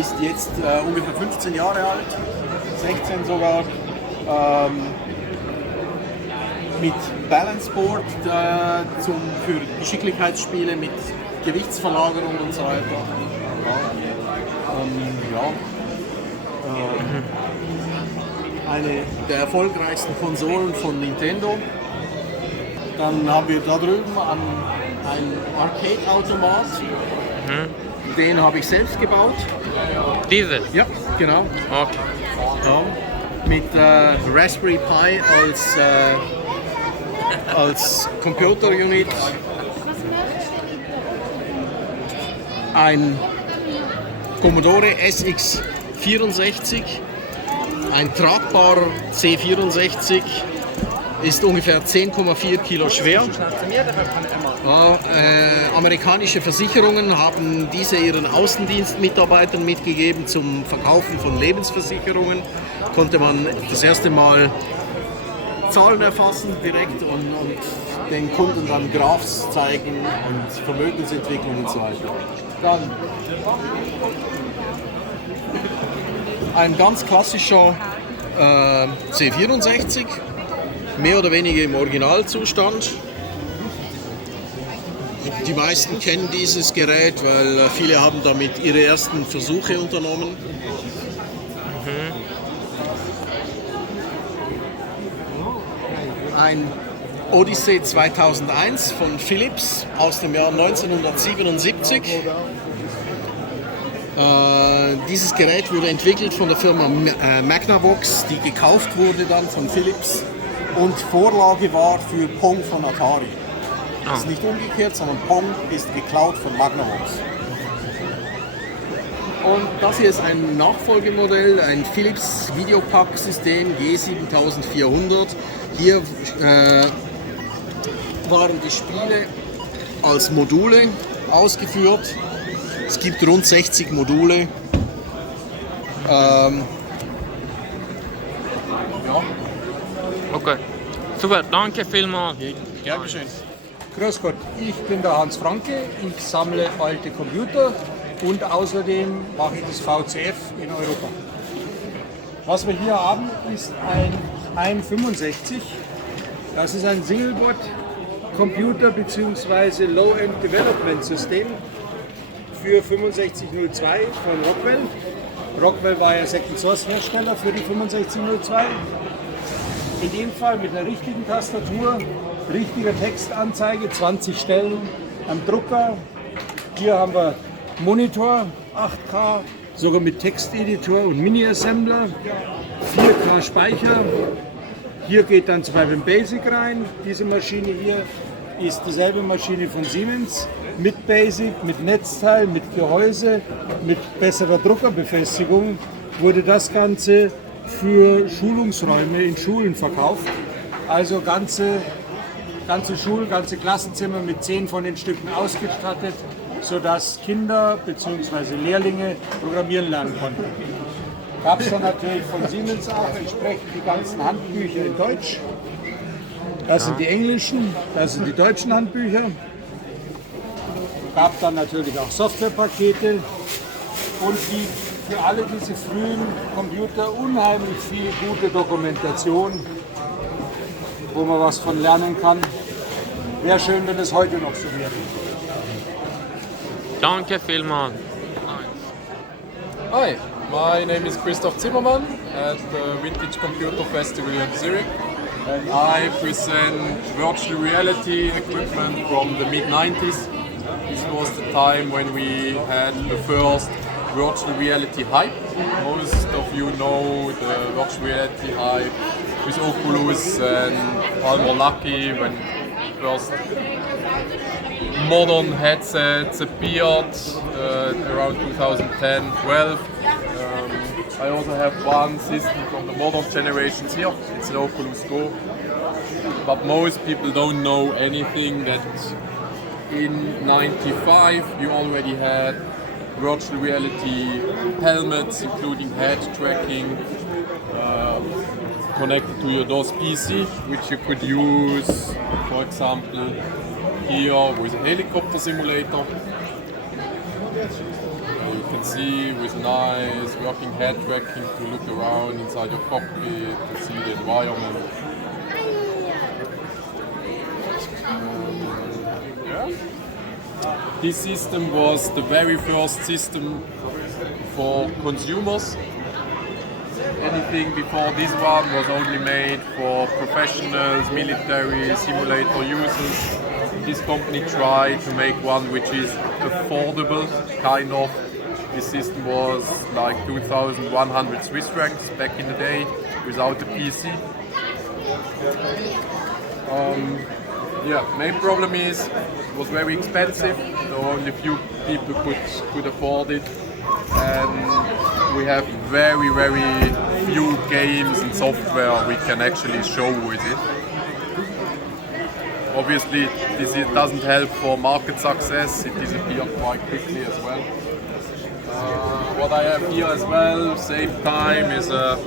ist jetzt ungefähr 15 Jahre alt, 16 sogar. Mit Balance Board für Geschicklichkeitsspiele, mit Gewichtsverlagerung und so weiter. Eine der erfolgreichsten Konsolen von Nintendo. Dann haben wir da drüben einen Arcade-Automat. Den habe ich selbst gebaut. Diese? Ja, genau. Okay. Ja, mit Raspberry Pi als Computer-Unit. Ein Commodore SX64, ein tragbarer C64, ist ungefähr 10,4 Kilo schwer. Amerikanische Versicherungen haben diese ihren Außendienstmitarbeitern mitgegeben zum Verkaufen von Lebensversicherungen. Konnte man das erste Mal Zahlen erfassen direkt und den Kunden dann Graphs zeigen und Vermögensentwicklung und so weiter. Dann ein ganz klassischer C64, mehr oder weniger im Originalzustand. Die meisten kennen dieses Gerät, weil viele haben damit ihre ersten Versuche unternommen. Ein Odyssey 2001 von Philips aus dem Jahr 1977. Dieses Gerät wurde entwickelt von der Firma Magnavox, die gekauft wurde dann von Philips und Vorlage war für Pong von Atari. Das ist nicht umgekehrt, sondern Pong ist geklaut von Magnavox. Und das hier ist ein Nachfolgemodell, ein Philips Videopack-System G7400. Hier waren die Spiele als Module ausgeführt. Es gibt rund 60 Module. Ja. Okay. Super, danke vielmals. Gern geschehen. Grüß Gott, ich bin der Hans Franke, ich sammle alte Computer und außerdem mache ich das VCF in Europa. Was wir hier haben, ist ein 65. Das ist ein Singleboard-Computer bzw. Low-End Development System für 6502 von Rockwell. Rockwell war ja Second Source Hersteller für die 6502. In dem Fall mit einer richtigen Tastatur, richtiger Textanzeige, 20 Stellen am Drucker. Hier haben wir Monitor 8K, sogar mit Texteditor und Mini-Assembler, 4K Speicher. Hier geht dann zum Beispiel Basic rein. Diese Maschine hier ist dieselbe Maschine von Siemens mit Basic, mit Netzteil, mit Gehäuse, mit besserer Druckerbefestigung. Wurde das Ganze für Schulungsräume in Schulen verkauft. Also ganze Schulen, ganze Klassenzimmer mit 10 von den Stücken ausgestattet, sodass Kinder bzw. Lehrlinge programmieren lernen konnten. Gab es dann natürlich von Siemens auch entsprechend die ganzen Handbücher in Deutsch. Das sind die englischen, das sind die deutschen Handbücher. Gab dann natürlich auch Softwarepakete und für alle diese frühen Computer unheimlich viel gute Dokumentation, wo man was von lernen kann. Wäre schön, wenn es heute noch so wäre. Danke vielmals. Hi, my name is Christoph Zimmermann at the Vintage Computer Festival in Zürich. And I present virtual reality equipment from the mid-90s. This was the time when we had the first virtual reality hype. Most of you know the virtual reality hype with Oculus and Palmer Lucky when first modern headsets appeared around 2010-12. I also have one system from the modern generations here. It's an Oculus Go. But most people don't know anything that in '95 you already had virtual reality helmets, including head tracking, connected to your DOS PC, which you could use, for example, here with a helicopter simulator. You can can see with nice working head tracking to look around inside your cockpit, to see the environment. Yeah. This system was the very first system for consumers. Anything before this one was only made for professionals, military, simulator users. This company tried to make one which is affordable, kind of. This system was like 2,100 Swiss francs back in the day, without the PC. Yeah, main problem is it was very expensive, so only few people could afford it, and we have very few games and software we can actually show with it. Obviously, it doesn't help for market success, it disappeared quite quickly as well. What I have here as well, same time, is a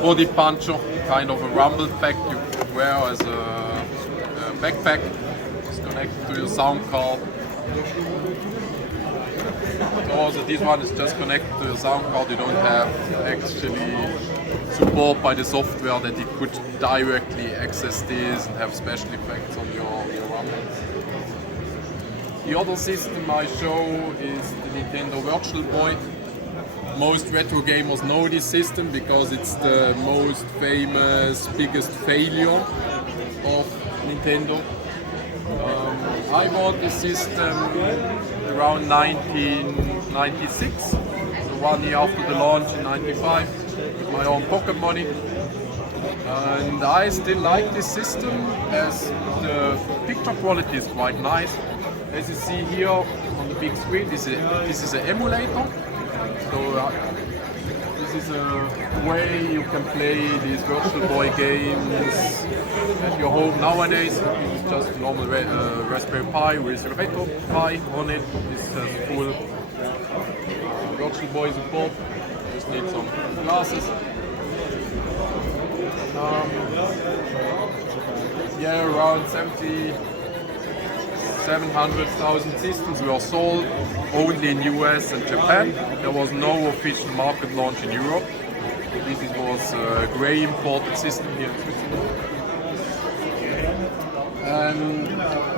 body puncher, kind of a rumble pack you could wear as a backpack. It's connected to your sound card. Also, this one is just connected to the sound card. You don't have actually support by the software that it could directly access this and have special effects on your rumbles. The other system I show is the Nintendo Virtual Boy. Most retro gamers know this system because it's the most famous, biggest failure of Nintendo. I bought this system around 1996, so 1 year after the launch in 95, with my own pocket money. And I still like this system as the picture quality is quite nice. As you see here on the big screen, this is an emulator. So this is a way you can play these Virtual Boy games at your home nowadays. This is just a normal Raspberry Pi with Retro Pi on it. This has full Virtual Boy support. Just need some glasses. Yeah, around 700,000 systems were sold only in US and Japan. There was no official market launch in Europe. This was a grey imported system here in Switzerland. And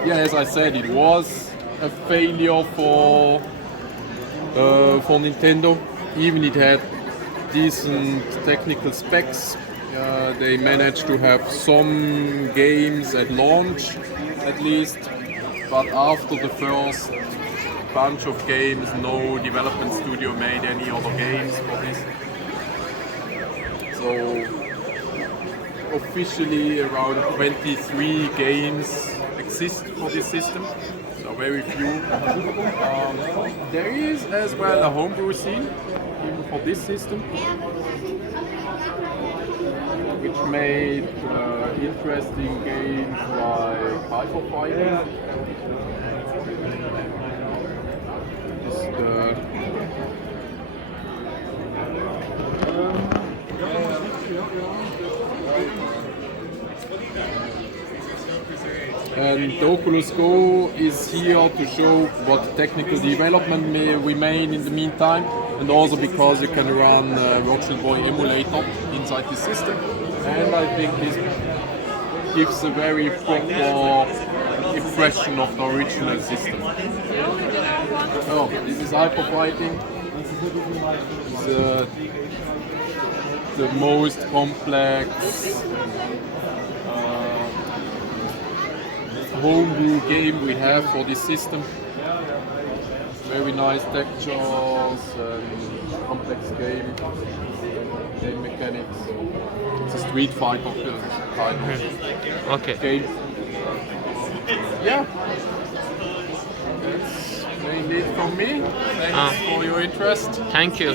yeah, as I said, it was a failure for Nintendo. Even it had decent technical specs. They managed to have some games at launch, at least. But after the first bunch of games, no development studio made any other games for this. So officially around 23 games exist for this system, so very few. There is as well a homebrew scene even for this system, which made interesting games like Hyperfighting. And the Oculus Go is here to show what technical development may remain in the meantime, and also because you can run Virtual Boy emulator inside the system. And I think this gives a very proper impression of the original system. Oh, this is Hyperfighting. It's the most complex homebrew game we have for this system. Very nice textures and complex game mechanics. It's a Street Fighter kind of game. Yeah, that's mainly it from me. Thanks for your interest. Thank you.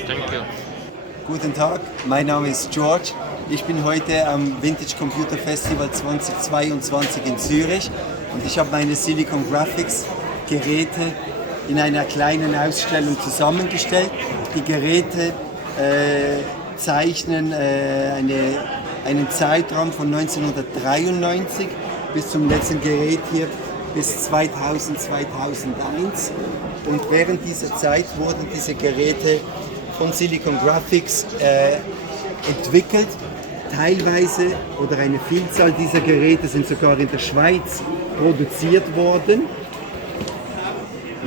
Guten Tag, mein Name ist George. Ich bin heute am Vintage Computer Festival 2022 in Zürich und ich habe meine Silicon Graphics Geräte in einer kleinen Ausstellung zusammengestellt. Die Geräte zeichnen einen Zeitraum von 1993 bis zum letzten Gerät hier bis 2000, 2001. Und während dieser Zeit wurden diese Geräte von Silicon Graphics entwickelt. Teilweise oder eine Vielzahl dieser Geräte sind sogar in der Schweiz produziert worden.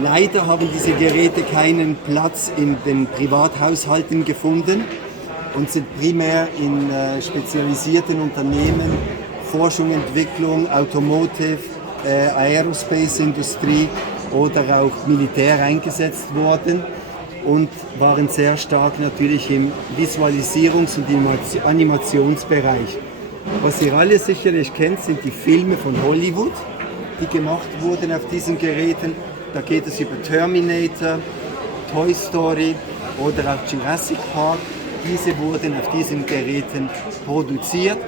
Leider haben diese Geräte keinen Platz in den Privathaushalten gefunden und sind primär in spezialisierten Unternehmen, Forschung, Entwicklung, Automotive, Aerospace-Industrie oder auch Militär eingesetzt worden und waren sehr stark natürlich im Visualisierungs- und Animationsbereich. Was ihr alle sicherlich kennt, sind die Filme von Hollywood, die gemacht wurden auf diesen Geräten. Da geht es über Terminator, Toy Story oder auch Jurassic Park. Diese wurden auf diesen Geräten produziert,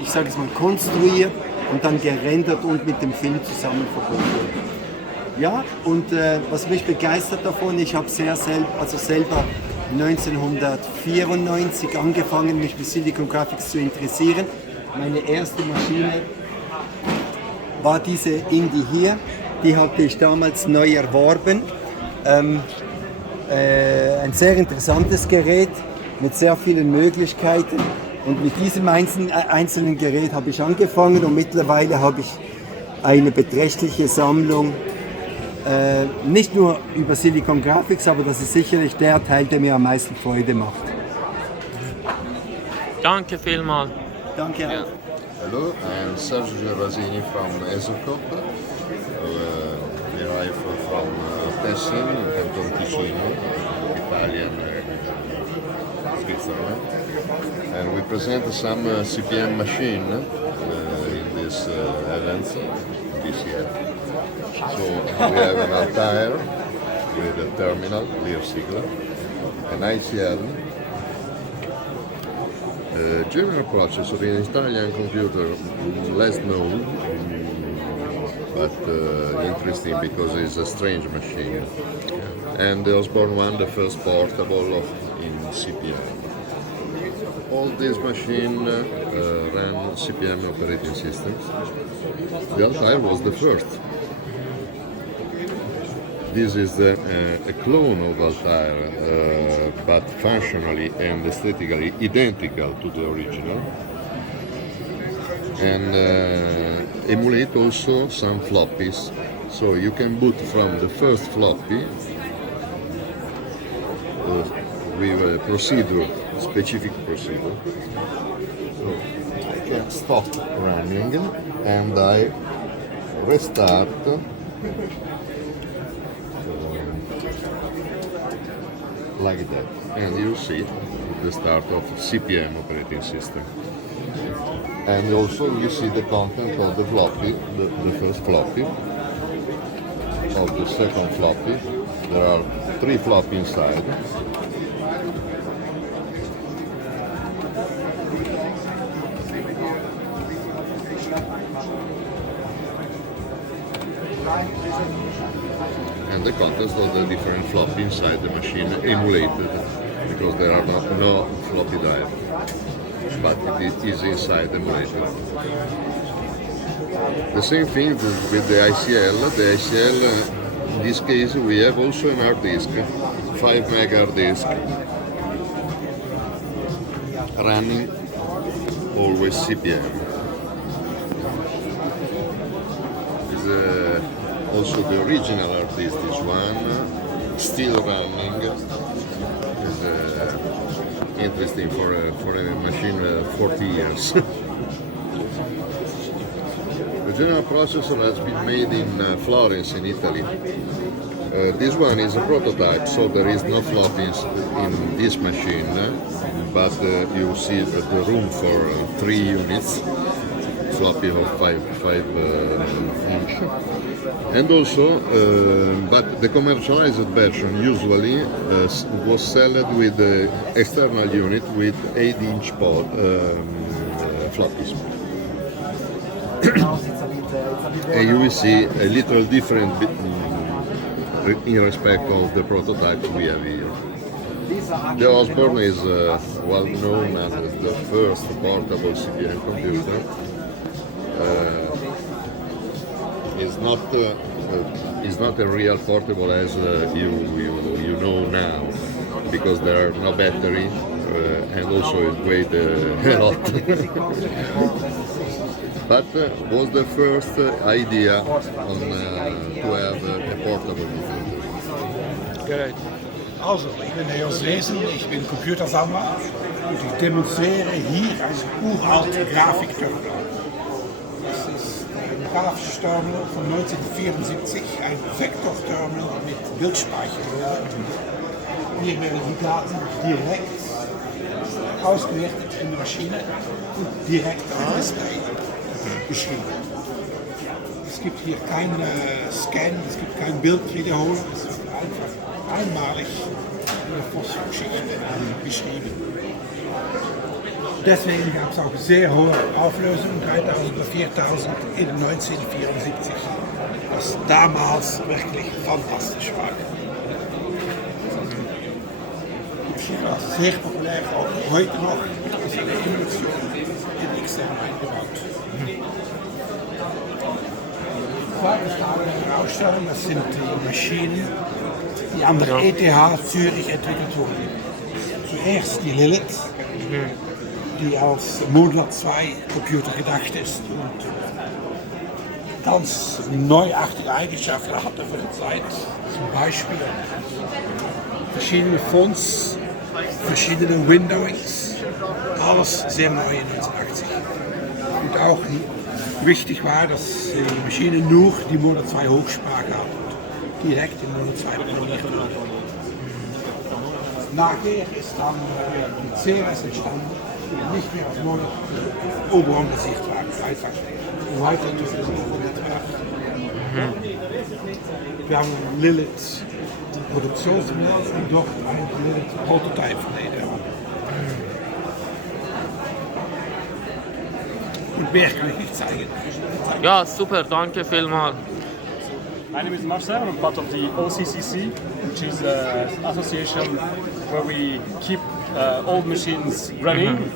ich sage es mal konstruiert und dann gerendert und mit dem Film zusammen verbunden. Ja, und was mich begeistert davon, ich habe selber 1994 angefangen, mich für Silicon Graphics zu interessieren. Meine erste Maschine war diese Indie hier, die hatte ich damals neu erworben. Ein sehr interessantes Gerät mit sehr vielen Möglichkeiten. Und mit diesem einzelnen Gerät habe ich angefangen und mittlerweile habe ich eine beträchtliche Sammlung. Nicht nur über Silicon Graphics, aber das ist sicherlich der Teil, der mir am meisten Freude macht. Danke vielmals. Danke. Ja. Hello, I'm Sergio Gervasini from Esocop. We arrive from Tessin, Canton Ticino, Italian, Switzerland. And we present some CPM machine in this event this year. So we have an Altair with a terminal, clear signal, an ICL, general processor in Italian computer, less known, but interesting because it's a strange machine. And the Osborne one, the first portable in CPM. All these machines ran CPM operating systems. The Altair was the first. This is a clone of Altair, but functionally and aesthetically identical to the original, and emulate also some floppies. So you can boot from the first floppy with a procedure, specific procedure. So I can stop running and I restart. Like that, and you see the start of CPM operating system. And also you see the content of the floppy, the first floppy, of the second floppy. There are 3 floppy inside. And the contents of the different floppy inside the machine emulated, because there are no floppy drive, but it is inside emulated. The same thing with the ICL. The ICL, in this case, we have also an hard disk, 5 meg hard disk, running always CPM. Also the original artist is one, still running. Is interesting for a machine 40 years. The general processor has been made in Florence, in Italy. This one is a prototype, so there is no floppies in this machine, but you see the room for 3 units, floppy of 5 inch. And also, but the commercialized version usually was sold with the external unit with 8-inch floppies. And you will see a little different in respect of the prototype we have here. The Osborne is well known as the first portable CPM computer. Is not it's not a real portable as you know now, because there are no battery and also it weighs a lot. But was the first idea on to have a portable computer. Good. Also, ich bin Herr Seesen, ich bin Computersammler und ich demonstriere hier ein uralte Grafikterminal. Das ist ein grafisches Terminal von 1974, ein Vektorterminal mit Bildspeicherung. Hier werden die Daten direkt ausgewertet in der Maschine und direkt auf das Display beschrieben. Es gibt hier kein Scan, es gibt kein Bildwiederholung, es wird einfach einmalig in der Phosphor-Schicht beschrieben. Deswegen gab es auch sehr hohe Auflösungen, 3000 oder 4000 in 1974, was damals wirklich fantastisch war. Die war sehr populär, auch heute noch, ist eine Emulation in extern eingebaut. Ausstellung, das sind die Maschinen, die an der ETH Zürich entwickelt wurden. Zuerst die Lilith, die als Modular 2 Computer gedacht ist und ganz neuartige Eigenschaften hatte für die Zeit. Zum Beispiel verschiedene Fonts, verschiedene Windowings, alles sehr neu in 1980. Und auch wichtig war, dass die Maschine nur die Modular 2 Hochsprache hat und direkt in Modular 2 programmiert wurde. Nachher ist dann die CRS entstanden, die nicht mehr auf Modular Oberon basiert waren, einfach weiterentwickeln vom Netzwerk. Wir haben Lilith, die Produktionsmodell und dort ein Lilith Prototype von EDR. Und mehr kann ich nicht zeigen. Ja, super, danke vielmals. My name is Marcel, I'm part of the OCCC, which is an association where we keep old machines running.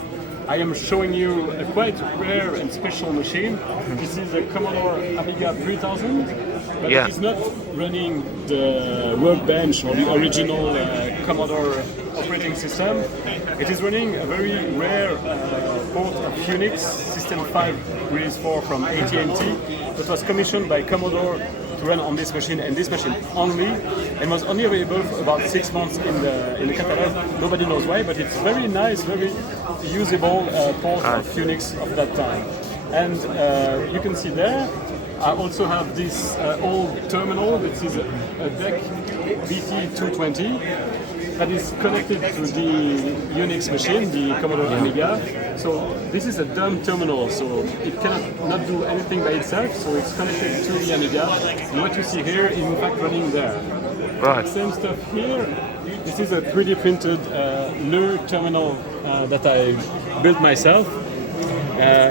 I am showing you a quite rare and special machine. This is a Commodore Amiga 3000, but it is not running the workbench or the original Commodore operating system. It is running a very rare port of Unix, System 5 Release 4 from AT&T, that was commissioned by Commodore to run on this machine and this machine only, and was only available for about 6 months in the catalog. Nobody knows why, but it's very nice, very usable port of Unix of that time. And you can see there, I also have this old terminal, which is a DEC BT220 that is connected to the Unix machine, the Commodore Amiga. So this is a dumb terminal, so it cannot not do anything by itself, so it's connected to the Amiga. And what you see here is in fact running there. Right. Same stuff here. This is a 3D printed LUR terminal that I built myself.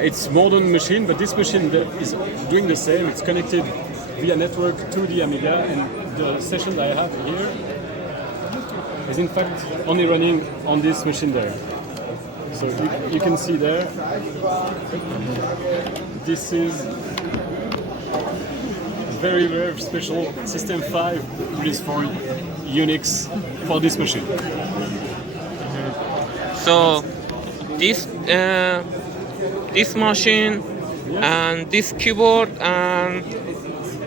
It's modern machine, but this machine is doing the same. It's connected via network to the Amiga, and the session that I have here is in fact only running on this machine there. So you can see there, this is very, very special System 5 release for Unix for this machine. So this this machine and this keyboard and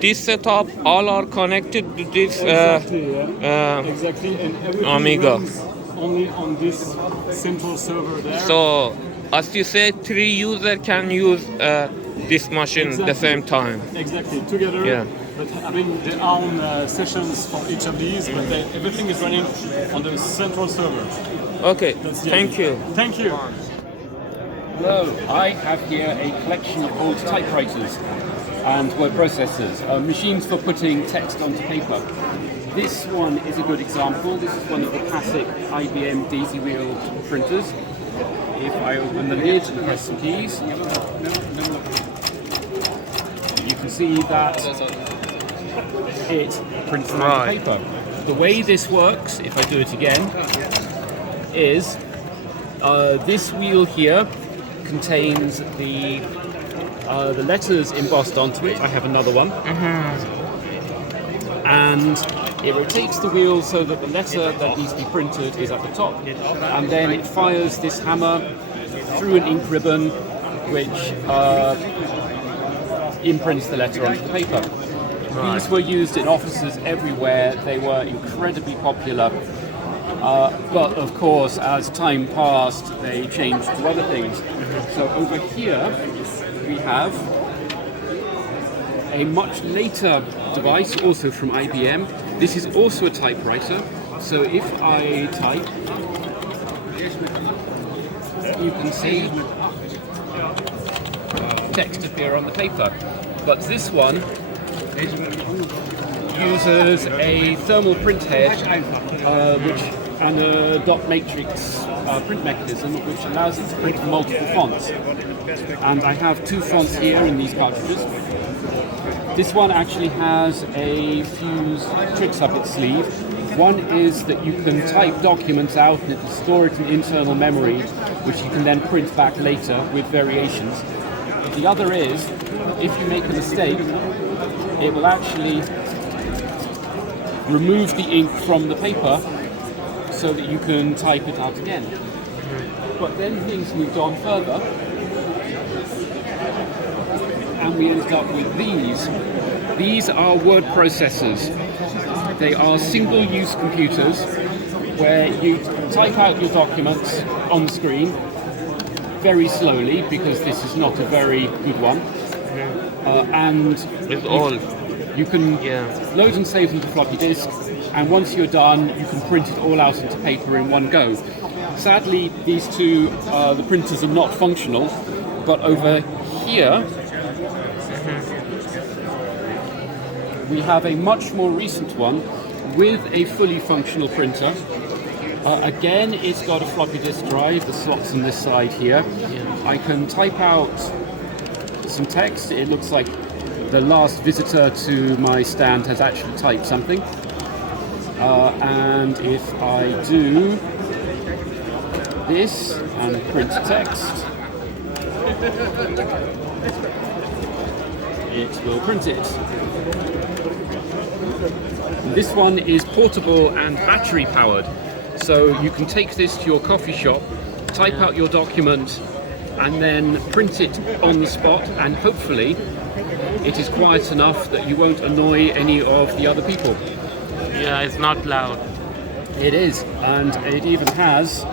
this setup all are connected to this Exactly. And everything Amiga. runs only on this central server there. So as you say, 3 users can use this machine at the same time. Exactly, together, Yeah. but having their own sessions for each of these, but everything is running on the central server. Okay, That's the thank idea. you. Thank you. Hello, I have here a collection of old typewriters and word processors, machines for putting text onto paper. This one is a good example. This is one of the classic IBM daisy wheel printers. If I open the lid and press some keys, you can see that it prints onto Right. paper. The way this works, if I do it again, is this wheel here contains the letters embossed onto it. I have another one. and it rotates the wheel so that the letter that needs to be printed is at the top, and then it fires this hammer through an ink ribbon which imprints the letter onto the paper. These were used in offices everywhere. They were incredibly popular. But of course, as time passed, they changed to other things. So over here, we have a much later device, also from IBM. This is also a typewriter. So if I type, you can see text appear on the paper. But this one uses a thermal print head, and a dot matrix print mechanism, which allows it to print multiple fonts. And I have 2 fonts here in these cartridges. This one actually has a few tricks up its sleeve. One is that you can type documents out and it will store it in internal memory, which you can then print back later with variations. The other is, if you make a mistake, it will actually remove the ink from the paper so that you can type it out again. But then things moved on further, and we ended up with these. These are word processors. They are single-use computers where you type out your documents on the screen very slowly, because this is not a very good one. And It's old. you can load and save them to floppy disk, and once you're done, you can print it all out into paper in one go. Sadly, these two, the printers are not functional, but over here, we have a much more recent one with a fully functional printer. Again, it's got a floppy disk drive, the slots on this side here. I can type out some text. It looks like the last visitor to my stand has actually typed something. And if I do this and print text, it will print it. This one is portable and battery powered, so you can take this to your coffee shop, type out your document, and then print it on the spot, and hopefully it is quiet enough that you won't annoy any of the other people. Yeah, it's not loud. It is, and it even has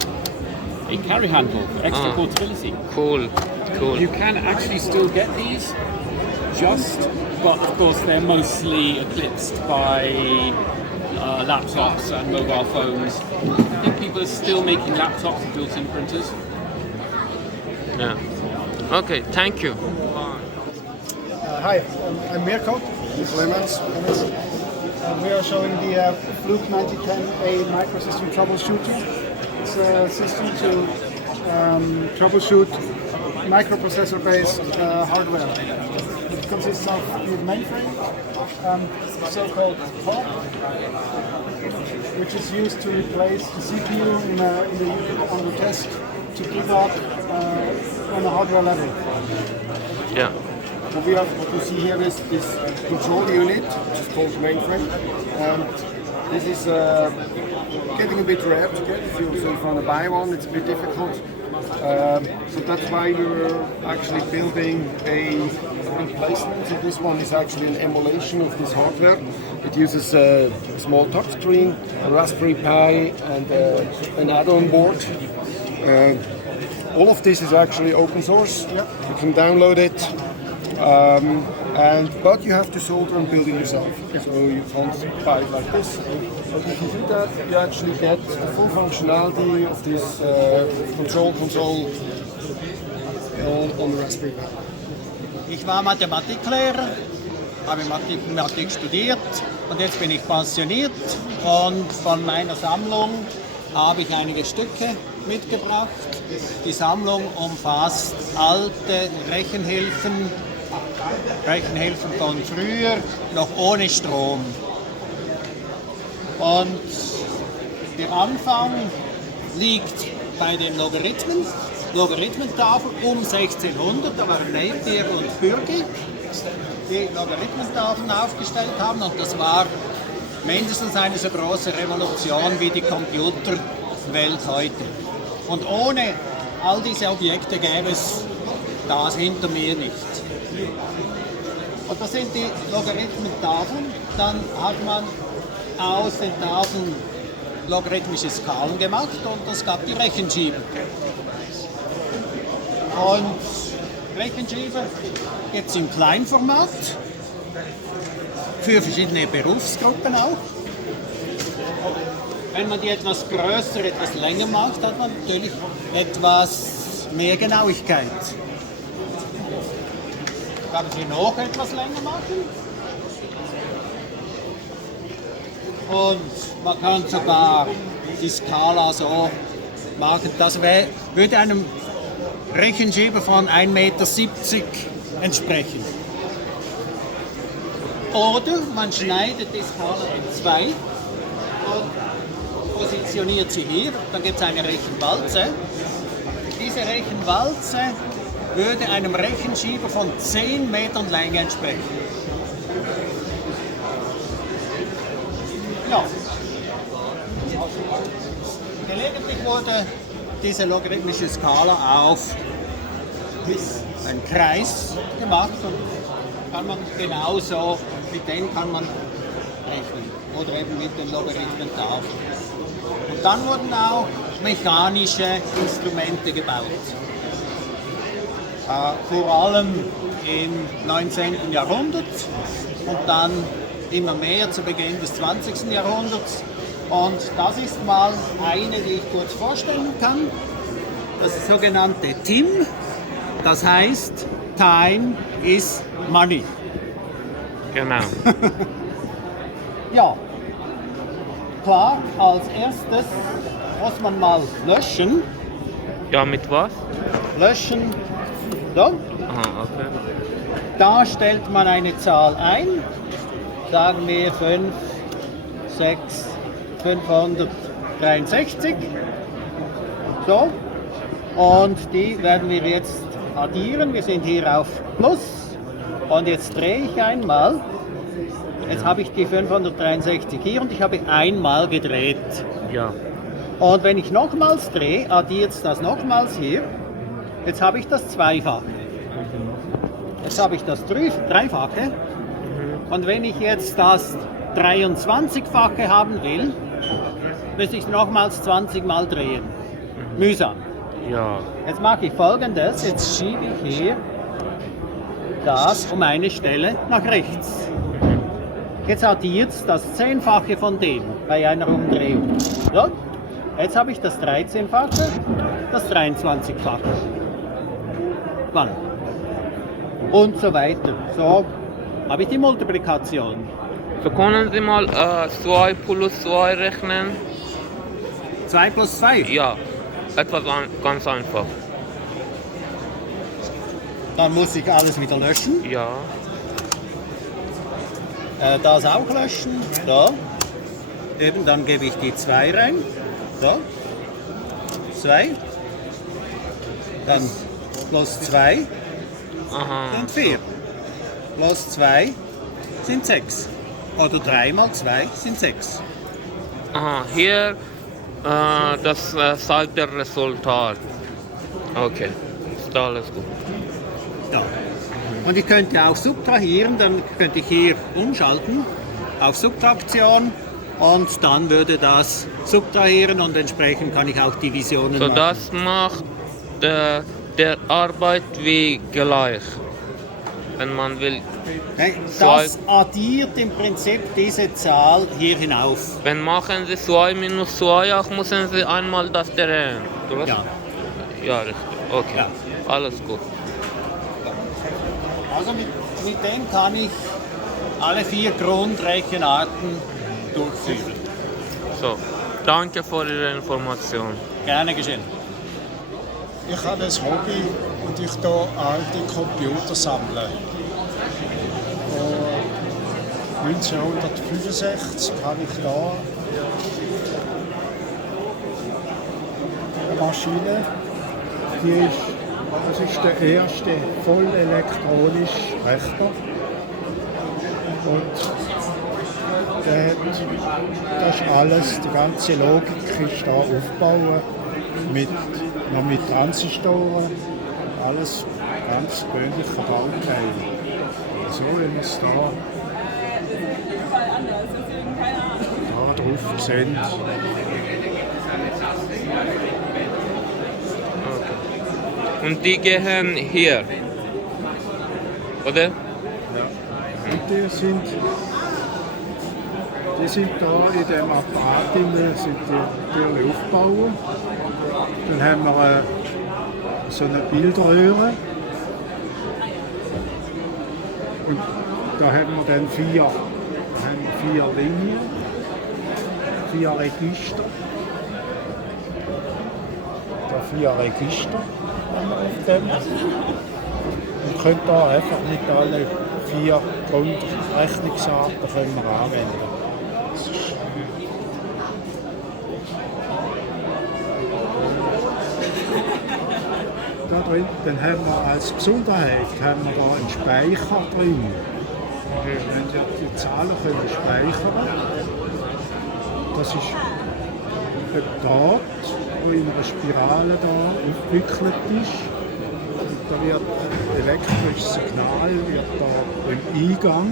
a carry handle for extra portability. Cool. You can actually still get these, but of course they're mostly eclipsed by laptops and mobile phones. I think people are still making laptops with built-in printers. Yeah. Okay, thank you. Hi, I'm Mirko. Clemens. We are showing the Fluke 9010A microsystem troubleshooter. It's a system to troubleshoot microprocessor-based hardware. It consists of the mainframe, so-called POP, which is used to replace the CPU on the desk to debug on a hardware level. Yeah. What we see here is this control unit, which is called mainframe. This is getting a bit rare to get. If you want to buy one, it's a bit difficult. So that's why we're actually building a replacement. So this one is actually an emulation of this hardware. It uses a small touchscreen, a Raspberry Pi, and an add-on board. All of this is actually open source. You can download it. But you have to solder and build it yourself, so you can't buy it like this. But if you do that, you actually get the full functionality of this control console on the Raspberry Pi. Ich war Mathematiklehrer, habe Mathematik studiert und jetzt bin ich pensioniert, und von meiner Sammlung habe ich einige Stücke mitgebracht. Die Sammlung umfasst alte Rechenhilfen von früher, noch ohne Strom. Und der Anfang liegt bei den Logarithmentafel um 1600, da waren Napier und Bürgi, die Logarithmentafeln aufgestellt haben, und das war mindestens eine so große Revolution wie die Computerwelt heute. Und ohne all diese Objekte gäbe es das hinter mir nicht. Und das sind die Logarithmentafeln. Dann hat man aus den Tafeln logarithmische Skalen gemacht und es gab die Rechenschieber. Und Rechenschieber gibt es im Kleinformat, für verschiedene Berufsgruppen auch. Wenn man die etwas größer, etwas länger macht, hat man natürlich etwas mehr Genauigkeit. Kann man sie noch etwas länger machen. Und man kann sogar die Skala so machen, das würde einem Rechenschieber von 1,70 Meter entsprechen. Oder man schneidet die Skala in zwei und positioniert sie hier. Dann gibt es eine Rechenwalze. Diese Rechenwalze würde einem Rechenschieber von 10 Metern Länge entsprechen. Ja. Gelegentlich wurde diese logarithmische Skala auf einen Kreis gemacht und kann man genauso, mit denen kann man rechnen. Oder eben mit den Logarithmentafeln. Und dann wurden auch mechanische Instrumente gebaut. Vor allem im 19. Jahrhundert und dann immer mehr zu Beginn des 20. Jahrhunderts. Und das ist mal eine, die ich kurz vorstellen kann. Das sogenannte TIM, das heißt Time is Money. Genau. Ja, klar, als erstes muss man mal löschen. Ja, mit was? Löschen, so. Aha, okay. Da stellt man eine Zahl ein, sagen wir 563. So. Und die werden wir jetzt addieren. Wir sind hier auf Plus. Und jetzt drehe ich einmal. Jetzt habe ich die 563 hier und ich habe einmal gedreht. Ja. Und wenn ich nochmals drehe, addiert es das nochmals hier. Jetzt habe ich das Zweifache. Jetzt habe ich das Dreifache. Und wenn ich jetzt das 23-fache haben will, müsste ich nochmals 20 Mal drehen. Mühsam. Ja. Jetzt mache ich Folgendes. Jetzt schiebe ich hier das um eine Stelle nach rechts. Jetzt addiert es das 10-fache von dem bei einer Umdrehung. So. Jetzt habe ich das 13-fache, das 23-fache. Wann? Und so weiter. So habe ich die Multiplikation. So können Sie mal 2 plus 2 rechnen? 2 plus 2? Ja, etwas ganz einfach. Dann muss ich alles wieder löschen. Ja. Das auch löschen. So. Eben, dann gebe ich die 2 rein. So. 2. Dann plus 2 sind 4. Plus 2 sind 6. Oder 3 mal 2 sind 6. Aha, hier das sagt der Resultat. Okay, ist alles gut. Ja. Und ich könnte auch subtrahieren, dann könnte ich hier umschalten auf Subtraktion und dann würde das subtrahieren und entsprechend kann ich auch Divisionen So machen. das macht der Arbeit wie gleich, wenn man will. Das addiert im Prinzip diese Zahl hier hinauf. Wenn machen Sie 2 minus 2, auch müssen Sie einmal das drehen. Ja. Ja, richtig. Okay, Ja. alles gut. Also mit dem kann ich alle 4 Grundrechenarten durchführen. So, danke für Ihre Information. Gerne geschehen. Ich habe ein Hobby und ich hier alte Computer sammeln. 1965 habe ich hier eine Maschine, das ist der erste voll elektronische Rechner. Und Das ist alles, die ganze Logik ist da aufgebaut, noch mit Transistoren, alles ganz gewöhnliche Bauteile. So wie wir es da drauf sehen. Und die gehen hier, oder? Ja. Und die sind da in diesem Apparat sind die natürlich aufgebaut. Dann haben wir so eine Bildröhre. Und da haben wir dann vier Linien, 4 Register. Da 4 Register haben wir auf dem. Und können da einfach mit allen 4 Grundrechnungsarten anwenden. Da drin, dann haben wir als Besonderheit da einen Speicher drin. Wenn Sie die Zahlen können speichern, das ist ein Draht, der in einer Spirale da aufgewickelt ist. Und da wird ein elektrisches Signal da im Eingang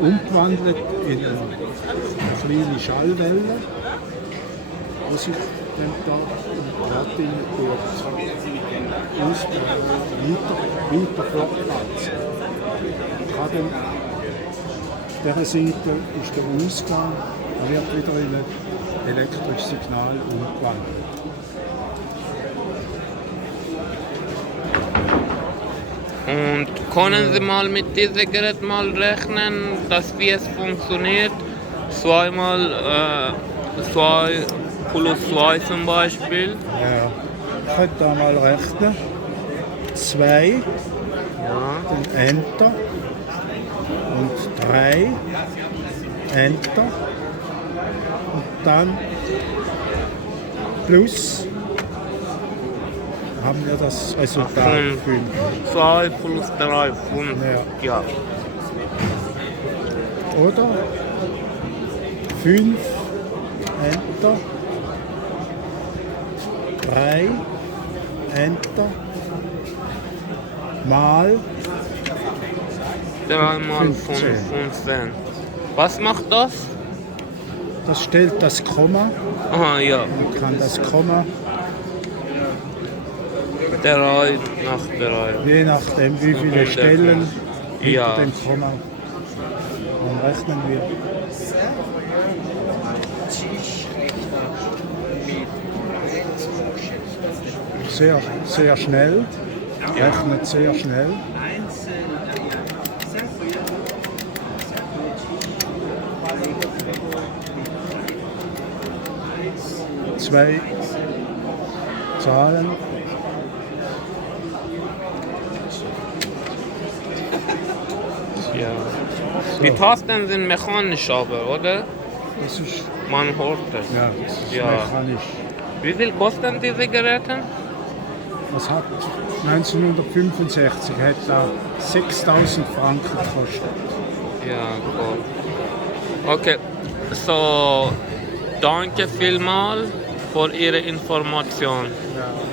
umgewandelt in eine kleine Schallwelle, die sich dann da im Draht weiter fortpflanzen. Gerade auf dieser Seite ist der Ausgang, da wird wieder in ein elektrisches Signal umgewandelt. Und können Sie mal mit diesem Gerät mal rechnen, wie es funktioniert? 2 plus 2 zum Beispiel. Ja, ich könnte da mal rechnen. 2, dann Enter und 3, Enter und dann plus haben wir das Resultat 5. 2 plus 3, 5. Ja. Oder 5, Enter, 3, Enter, mal 3 mal 15. Was macht das? Das stellt das Komma. Aha, ja. Man kann das Komma 3 nach 3. je nachdem wie viele Stellen Ja. hinter dem Komma. Dann rechnen wir. Sehr, sehr schnell. Rechnet sehr schnell. Zwei Zahlen. Ja. Die Tasten sind mechanisch aber, oder? Das ist, Man hört es. ja, das ist Ja. mechanisch. Wie viel kosten diese Geräte? Das hat 1965 hat da 6.000 Franken gekostet. Ja, gut. Okay, so danke vielmals für Ihre Information. Ja.